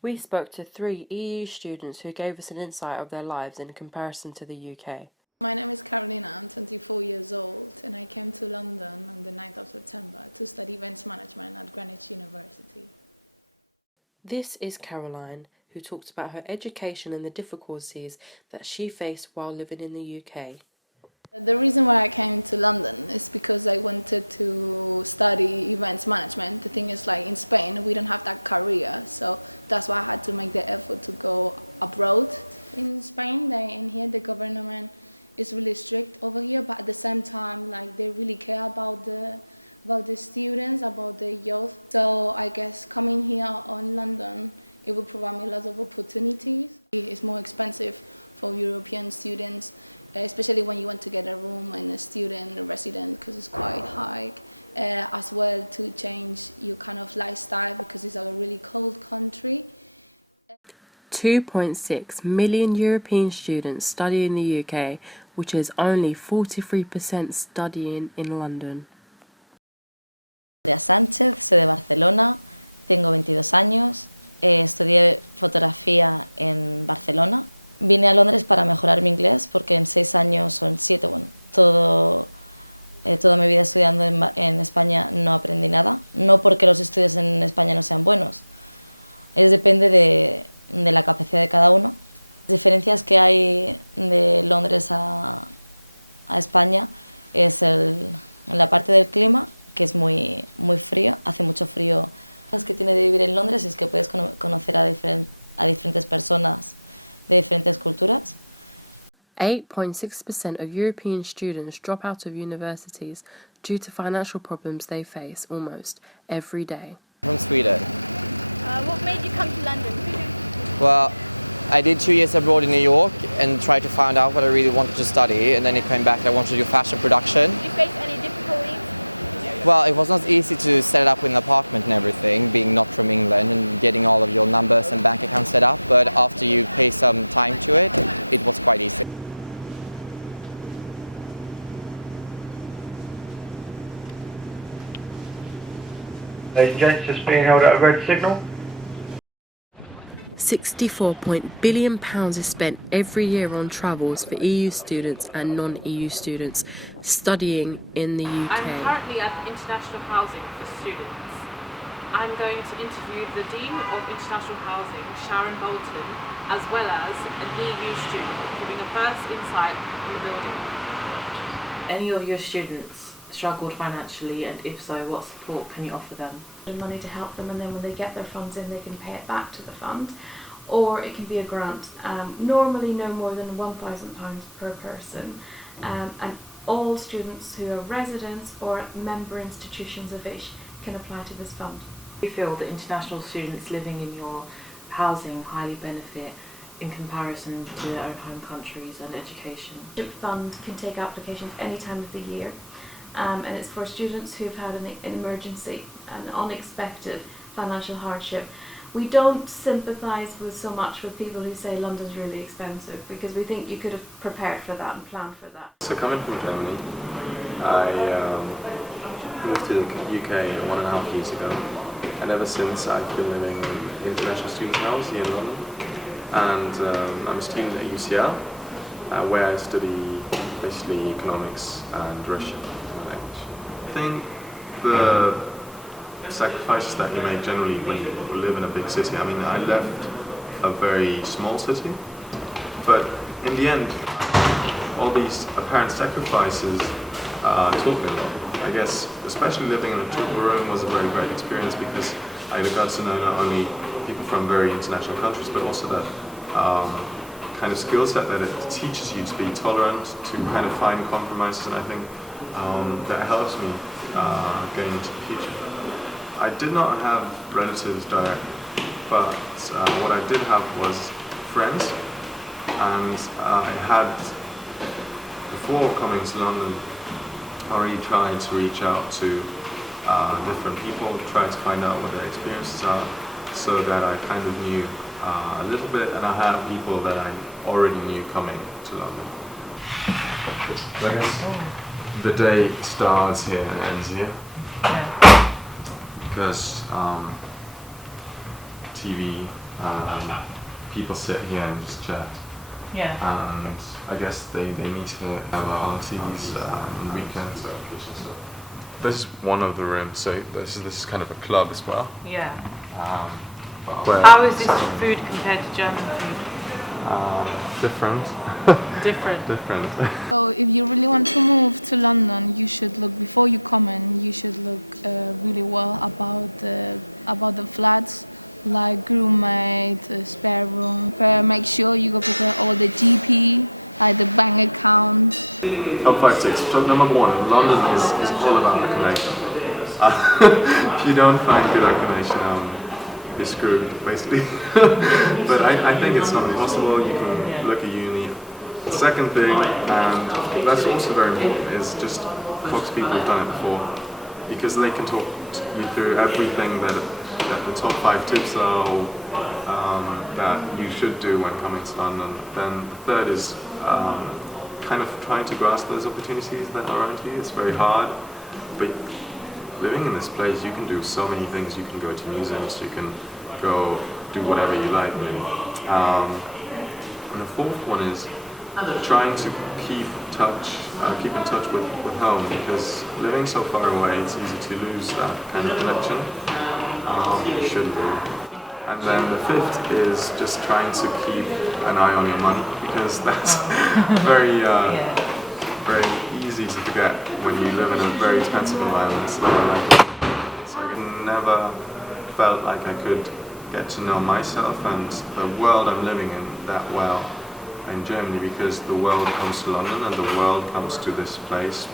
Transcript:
We spoke to 3 EU students who gave us an insight of their lives in comparison to the UK. My name is Carolina, I'm 24 years old, and I came to London on the 9th of September to study events management at Greenwich University. This is Caroline, who talked about her education and the difficulties that she faced while living in the UK. The reason why I came to London is because I wanted to study events management. The thing is, like in Spain, we don't have that career, so that's why I had to make the effort to go abroad. In Spain, in here, the government is really strict over here, but at the same time, like they really care about the students, about the youth. So I guess coming here on London, it will provide me lots of opportunities. It's more expensive for European students, especially when you want to get a room in a resident, because it's quite high. As well, to change your kind of lifestyle, because it's a really cold country. 2.6 million European students study in the UK, which is only 43% studying in London. Nathalia Sánchez, soy de Barcelona, tengo 22 años, estudié fotografía en Barcelona. Vine a Londres para mejorar mi inglés porque en 6 años o en 7, toda mi vida estudiando en España no aprendí nada. No porque los estudios en España no sean buenos, depende de la capacidad de cada uno. Las diferencias que hay de Londres a España es en la parte del clima, que es muy frío, hace mucho frío. Lo que tiene de vivir en Londres es que puedes conocer a diferentes personas de diferentes culturas. 8.6% of European students drop out of universities due to financial problems they face almost every day. From Sweden. What made you come to London? Well, I did 2 years abroad in New York and tried to find out what I really wanted to study, and then it came back I wanted to do fashion production. Did you face any difficulties? Well, it was not easy to set it up with an apartment and everything, being not from England and getting all of your numbers and bank accounts set up, but after you pay some time to it, it was quite easy. Ladies and gents, just being held at a red signal. £64 billion is spent every year on travels for EU students and non-EU students studying in the UK. I'm currently at International Housing for Students. I'm going to interview the Dean of International Housing, Sharon Bolton, as well as an EU student, giving a first insight on the building. Any of your students struggled financially, and if so, what support can you offer them? Money to help them, and then when they get their funds in, they can pay it back to the fund, or it can be a grant. Normally no more than £1,000 per person, and all students who are residents or member institutions of ISH can apply to this fund. Do you feel that international students living in your housing highly benefit in comparison to their own home countries and education? The fund can take applications any time of the year, and it's for students who've had an emergency, an unexpected financial hardship. We don't sympathise with so much with people who say London's really expensive, because we think you could have prepared for that and planned for that. So coming from Germany, I moved to the UK 1.5 years ago, and ever since I've been living in International Students' House here in London, and I'm a student at UCL, where I study basically economics and Russian language. I think the sacrifices that you make generally when you live in a big city. I mean, I left a very small city, but in the end, all these apparent sacrifices taught me a lot. I guess, especially living in a triple room was a very great experience, because I got to know not only people from very international countries, but also that kind of skill set that it teaches you to be tolerant, to kind of find compromises, and I think that helps me going into the future. I did not have relatives directly, but what I did have was friends, and I had, before coming to London, already tried to reach out to different people, try to find out what their experiences are, so that I kind of knew a little bit, and I had people that I already knew coming to London. I guess the day starts here and ends here. Because TV, people sit here and just chat. Yeah. And I guess they meet here on TVs on weekends. This is one of the rooms, so this is kind of a club as well. Yeah. How is this food compared to German food? Different. Different. So if you really want to move to London, you should look, before you come in, you should look really well about the flats, like roommate, spare room. Make sure you go prepare all the GP, like the bank account. Top 5 tips. So number 1, London is all about accommodation. If you don't find good accommodation, you're screwed, basically. But I think it's not impossible. You can look at uni. The second thing, and that's also very important, is just talk to people who've done it before, because they can talk you through everything that the top 5 tips are, or, that you should do when coming to London. Then the third is kind of trying to grasp those opportunities that are around you. It's very hard, but living in this place, you can do so many things. You can go to museums, you can go do whatever you like, really. And the fourth one is trying to keep in touch with home, because living so far away, it's easy to lose that kind of connection. You shouldn't do. And then the fifth is just trying to keep an eye on your money, because that's very easy to forget when you live in a very expensive environment. So I never felt like I could get to know myself and the world I'm living in that well in Germany, because the world comes to London and the world comes to this place